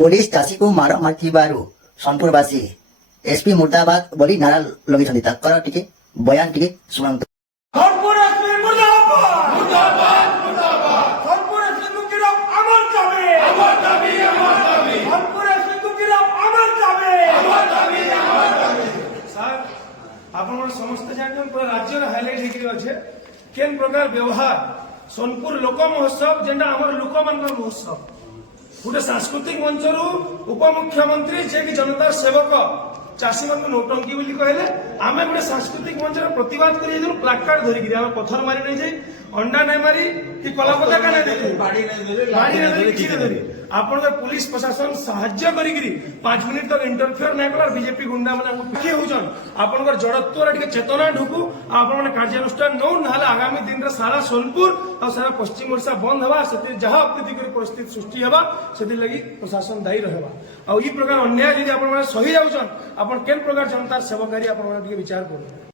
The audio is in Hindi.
पुलिस चाषी को माड़ मारिथिबारु सोनपुरवासी एसपी मुर्दाबाद बोली नारा लगे ताकर टिके बयान टिके सुनंतु। सोनपुर एसपी मुर्दाबाद मुर्दाबाद मुर्दाबाद सोनपुर एसपी को गिरफ्त अमर जावे अमर दाबी अमर दाबी सोनपुर एसपी को गिरफ्त अमर जावे अमर दाबी अमर दाबी। सर आपण समस्त जानन पूरा राज्य रे हाईलाइट हेकि अछि केन प्रकार व्यवहार सोनपुर लोक महोत्सव जेंडा हमर लोक मानकर महोत्सव गोटे सांस्कृतिक मंच रु उपमुख्यमंत्री जे कि जनता सेवक चाषी मान नौटंकी बोली कहले आमे गोटे सांस्कृतिक मंच प्रतिवाद कर प्लाकार्ड धरिक पथर मारी नहीं जाए अंडा नहीं मारी कि कला पताका नहीं धरी बाड़ी नहीं धरी किसी धरी आपण पुलिस प्रशासन साहाय्य करी 5 मिनिट तक इंटरफेयर नहीं कला बीजेपी गुंडा माने मुख्य होजन आपण जड़त्व टिके चेतना ढुकू आपण माने कार्यानुष्ठान नौ नाले आगामी दिन रे सारा सोनपुर और सारा पश्चिम ओडिशा बंद हवा से जहाँ अप्रीतिकर परिस्थिति सृष्टि हवा से लगी प्रशासन दायी रहबा और ई प्रकार अन्याय यदि आपण माने सही जाउछन आपण केन प्रकार जनता सेवकारी आपण माने विचार करू।